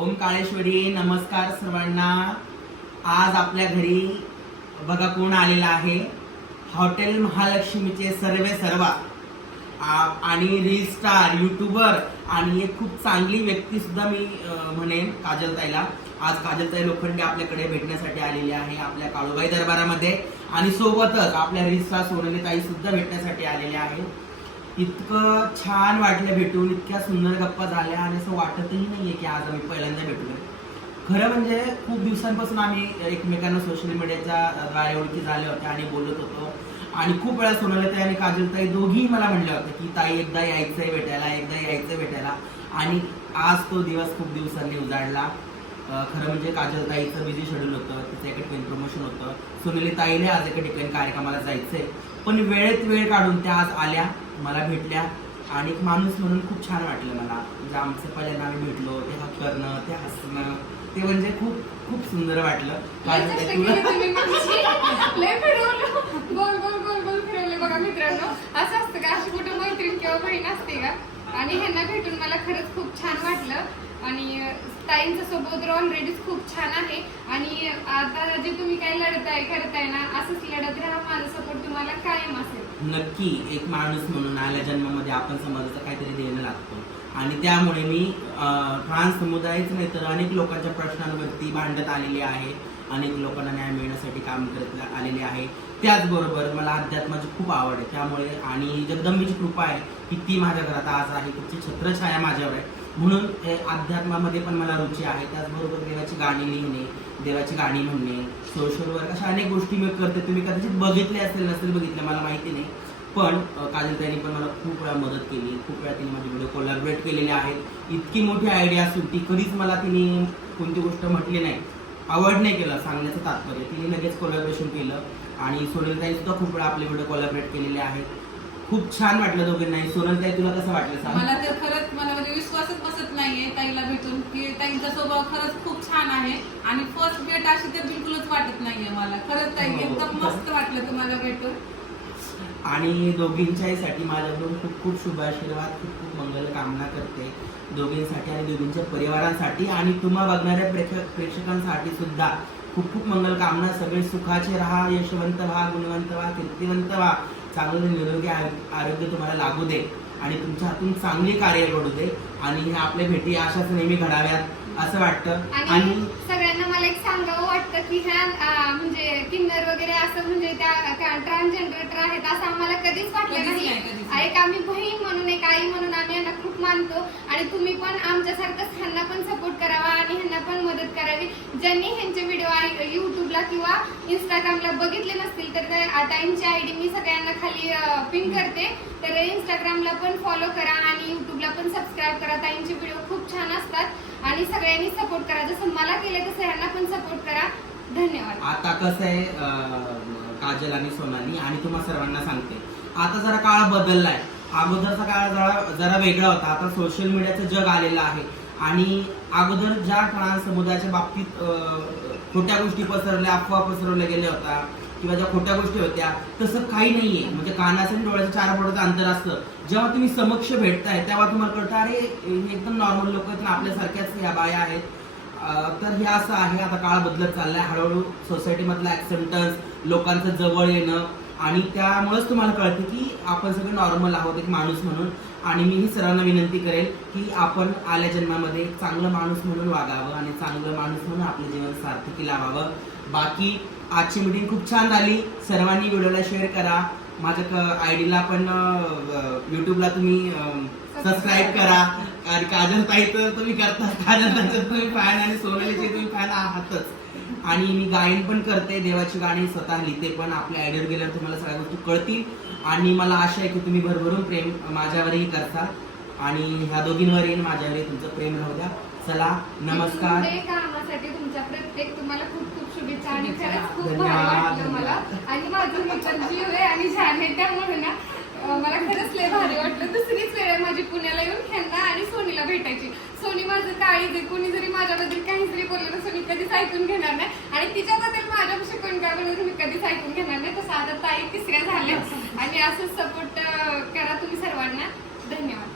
ओम काळेश्वरी नमस्कार सर्वांना. आज आपल्या घरी बघा कोण आलेला आहे. हॉटेल महालक्ष्मीचे सर्वे सर्वा. आणि रील स्टार युट्यूबर आणि एक खूप चांगली व्यक्ती सुद्धा मी म्हणेन काजलताईला. आज काजलताई लोखंडे आपल्याकडे भेटण्यासाठी आलेली आहे आपल्या काळूबाई दरबारामध्ये. आणि सोबतच आपल्या रील स्टार सोनाली ताई सुद्धा भेटण्यासाठी आलेल्या आहे. इतकं छान वाटलं भेटून इतक्या सुंदर गप्पा झाल्या आणि असं वाटतही नाही आहे की आज आम्ही पहिल्यांदा भेटलो खरं म्हणजे खूप दिवसांपासून आम्ही एकमेकांना सोशल मीडियाच्या द्वारे ओळखी झाल्या होत्या आणि बोलत होतो. आणि खूप वेळा सोनालीताई आणि काजलताई दोघीही मला म्हणल्या होत्या की ताई एकदा यायचंय भेटायला एकदा यायचंय भेटायला. आणि आज तो दिवस खूप दिवसांनी उजाडला. खरं म्हणजे काजलताईचं बिझी शेड्यूल होतं तिचं एका ठिकाणी प्रमोशन होतं. सोनाली ताईने आज एका ठिकाणी कार्यक्रमाला जायचंय. पण वेळेत वेळ काढून त्या आज आल्या. मला भेटल्या आणि एक माणूस म्हणून खूप छान वाटलं मला. म्हणजे आमचं पहिल्यांदा आम्ही भेटलो ते हक करणं ते हसणं ते म्हणजे खूप खूप सुंदर वाटलं. गोल गोल गोल गोल फिरवले बघा मित्रांनो. असं असतं का अशी कुठं मैत्रीण किंवा बहीण असते का? आणि ह्यांना भेटून मला खरंच खूप छान वाटलं. आणि ताईंचा तर ऑलरेडीच खूप छान आहे. आणि आता जे तुम्ही काही लढताय करताय ना असंच लढत राहा. माझा सपोर्ट तुम्हाला कायम असेल. नक्की एक माणूस म्हणून आल्या जन्मामध्ये आपण समाजाचं काहीतरी देणं लागतो. आणि त्यामुळे मी ट्रान्स समुदायच नाही तर अनेक लोकांच्या प्रश्नांवरती भांडत आलेली आहे. अनेक लोकांना न्याय मिळण्यासाठी काम करत आलेले आहे. त्याचबरोबर मला अध्यात्माची खूप आवड आहे. त्यामुळे आणि जगदंबीची कृपा आहे की ती माझ्या घरात आज आहे. तिची छत्रछाया माझ्यावर आहे. म्हणून हे अध्यात्मामध्ये पण मला रुची आहे. त्याचबरोबर देवाची गाणी लिहिणे देवाची गाणी म्हणणे सोशल वर्क अशा अनेक गोष्टी मी करते. तुम्ही कदाचित बघितले असेल नसेल बघितले मला माहिती नाही. पण अ, पण मला खूप वेळा मदत केली. खूप वेळा तिने माझे व्हिडिओ कोलॅबरेट केलेले आहेत. इतकी मोठी आयडिया असून ती कधीच मला तिने कोणती गोष्ट म्हटली नाही. अवॉइड नाही केलं सांगण्याचं तात्पर्य. तिने लगेच कोलॅबरेशन केलं. आणि सोनीलताईसुद्धा खूप वेळा आपले व्हिडिओ कोलॅबरेट केलेले आहेत. खूप छान वाटलं दोघींनाही सोनलताई तुला कसं वाटलं सांग? मला तर खरंच मला म्हणजे विश्वासच बसत नाहीये ताईला भेटून की ताईंचा स्वभाव खरंच खूप छान आहे. आणि फर्स्ट भेट अशी तर बिलकुलच वाटत नाहीये मला. खरंच ताई हो. एकदम मस्त वाटलं तुम्हाला भेटून. आणि दोघींच्याही साठी माझ्याकडून खूप खूप शुभ आशीर्वाद खूप खूप मंगल कामना करते दोघींसाठी आणि दोघींच्या परिवारांसाठी. आणि तुम्हा बघणाऱ्या प्रेक्षक प्रेक्षकांसाठी सुद्धा खूप खूप मंगल कामना. सगळे सुखाचे राहा यशवंत व्हा गुणवंत व्हा कीर्तिवंत व्हा. चांगलं निरोगी आरोग्य तुम्हाला लागू दे आणि तुमच्या हातून चांगली कार्य घडू दे आणि ह्या आपल्या भेटी अशाच नेहमी घडाव्यात असं वाटतं आणि सगळ्यांना मला एक सांगावं वाटतं की ह्या म्हणजे किन्नर वगैरे असं म्हणजे त्या ट्रान्सजेंडर आहेत असं आम्हाला कधीच वाटलं नाही. एक आम्ही बहीण म्हणून एक आई म्हणून आम्ही यांना मानतो आणि तुम्ही पण आमच्यासारखंच ह्यांना पण सपोर्ट करावा आणि ह्यांना पण मदत करावी. ज्यांनी ह्यांचे व्हिडिओ युट्यूबला किंवा इंस्टाग्रामला बघितले नसतील तर आता यांची मी सगळ्यांना खाली पिन करते. तर इंस्टाग्रामला पण फॉलो करा आणि युट्यूबला पण सबस्क्राईब करा. ताईंचे व्हिडिओ खूप छान असतात आणि सगळ्यांनी सपोर्ट करा. जसं मला केलं तसं ह्यांना पण सपोर्ट करा. धन्यवाद. आता कसं आहे काजल आणि सोनाली आणि तुम्हा सर्वांना सांगते. आता जरा काळ बदललाय. अगोदरचा काळ जरा जरा वेगळा होता. आता सोशल मीडियाचं जग आलेलं आहे. आणि अगोदर ज्या काळात समुदायाच्या बाबतीत खोट्या गोष्टी पसरल्या अफवा पसरवल्या गेल्या होत्या किंवा ज्या खोट्या गोष्टी होत्या तसं काही नाहीये. म्हणजे कानाचं आणि डोळ्याचं चार बोटाचं अंतर असतं. जेव्हा तुम्ही समक्ष भेटताय तेव्हा तुम्हाला कळतं अरे हे एकदम नॉर्मल लोक आहेत आपल्यासारख्याच या बाया आहेत. तर हे असं आहे. आता काळ बदलत चाललाय. हळूहळू सोसायटीमधलं ऍक्सेप्टन्स लोकांचं जवळ येणं आणि त्यामुळेच तुम्हाला कळतं की आपण सगळे नॉर्मल आहोत एक माणूस म्हणून. आणि मी ही सर्वांना विनंती करेल की आपण आल्या जन्मामध्ये एक चांगलं माणूस म्हणून वागावं आणि चांगलं माणूस म्हणून आपलं जीवन सार्थकी लावावं. बाकी आजची मीटिंग खूप छान झाली. सर्वांनी व्हिडिओला शेअर करा. माझ्या आयडीला पण युट्यूबला तुम्ही सबस्क्राईब करा. आणि काजल ताई तर तुम्ही करता काजल ताईचं तुम्ही फॅन आणि सोनालीचे तुम्ही फॅन आहातच. आणि मी गायन पण करते देवाची गाणी स्वतः लिहिते पण आपल्या आयडियर गेल्यावर तुम्हाला सगळ्या गोष्टी कळतील. आणि मला आशा आहे की तुम्ही भरभरून प्रेम माझ्यावरही करता आणि ह्या दोघींवरही आणि माझ्यावरही तुमचं प्रेम राहू द्या. चला नमस्कार. पुढे कामासाठी तुमच्या प्रत्येक तुम्हाला खूप खूप शुभेच्छा आणि खरंच खूप भारी धन्यवाद, वाटलं मला आणि माझं मित्र जीव आहे आणि छान आहे त्यामुळे ना मला खरंच लय भारी वाटलं. आहे माझी पुण्याला येऊन ह्यांना आणि सोनीला भेटायची. सोनी माझं काळी दे कोणी जरी माझ्याबद्दल काही जरी बोललं तर सोनी कधीच ऐकून घेणार नाही. आणि तिच्याबद्दल माझ्यापाशी कोण काय बोललं तर मी कधीच ऐकून घेणार नाही. तसं आता ताई तिसऱ्या झाल्या. आणि असं सपोर्ट करा तुम्ही सर्वांना. धन्यवाद.